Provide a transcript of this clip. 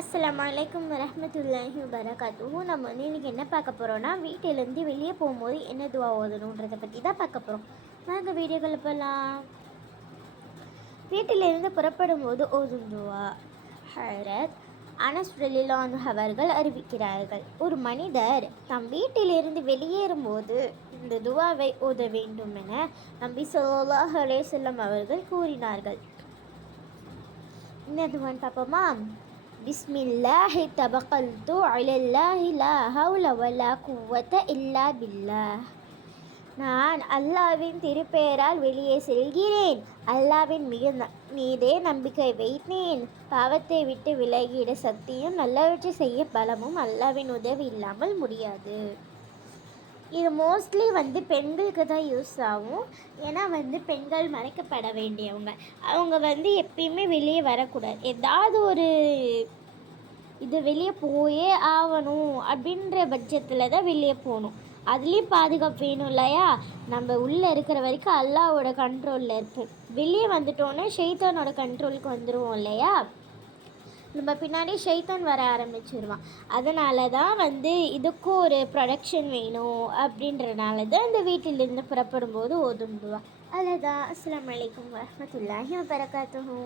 அஸ்லாம் வலைக்கம் வரமத்துல்லாஹி வபரகாத்துஹு. நம்ம வந்து இன்றைக்கி என்ன பார்க்க போகிறோன்னா வீட்டிலேருந்து வெளியே போகும்போது என்ன துவா ஓதணுன்றதை பற்றி தான் பார்க்க போகிறோம் வாங்க வீடியோக்களை போகலாம் வீட்டிலிருந்து புறப்படும் போது ஓதும் துவா. ஹரத் அனஸ் அவர்கள் அறிவிக்கிறார்கள் ஒரு மனிதர் தம் வீட்டிலிருந்து வெளியேறும்போது இந்த துவாவை ஓத வேண்டும் என நம்பி ஸல்லல்லாஹு அலைஹி அவர்கள் கூறினார்கள். என்ன துவான்னு பார்ப்போமா? பிஸ்மில்லாஹி على الله லா حول ولا قوة إلا بالله நான் அல்லாவின் திருப்பெயரால் வெளியே செல்கிறேன். அல்லாவின் மிக ந- மீதே நம்பிக்கை வைத்தேன். பாவத்தை விட்டு விலகிட சக்தியும் நல்லவற்றை செய்ய பலமும் அல்லாவின் உதவி இல்லாமல் முடியாது. இது மோஸ்ட்லி வந்து பெண்களுக்கு தான் யூஸ் ஆகும். ஏன்னா வந்து பெண்கள் மறைக்கப்பட வேண்டியவங்க. அவங்க வந்து எப்பயுமே வெளியே வரக்கூடாது. ஏதாவது ஒரு இது வெளியே போயே ஆகணும் அப்படின்ற பட்சத்தில் தான் வெளியே போகணும். அதுலேயும் பாதுகாப்பு வேணும் இல்லையா? நம்ம உள்ளே இருக்கிற வரைக்கும் அல்லாவோட கண்ட்ரோலில் இருப்போம். வெளியே வந்துட்டோன்னே ஷெய்தானோட கண்ட்ரோலுக்கு வந்துடுவோம் இல்லையா? நம்ம பின்னாடி ஷைத்தான் வர ஆரம்பிச்சிருவான். அதனால தான் வந்து இதுக்கும் ஒரு ப்ரொடக்ஷன் வேணும் அப்படின்றனால தான் இந்த வீட்டிலிருந்து புறப்படும் போது ஓதும்புவா அவ்வளோதான் அஸ்லாம் அலைக்கும் வரமத்துல்லாஹி வபரகாத்துஹு.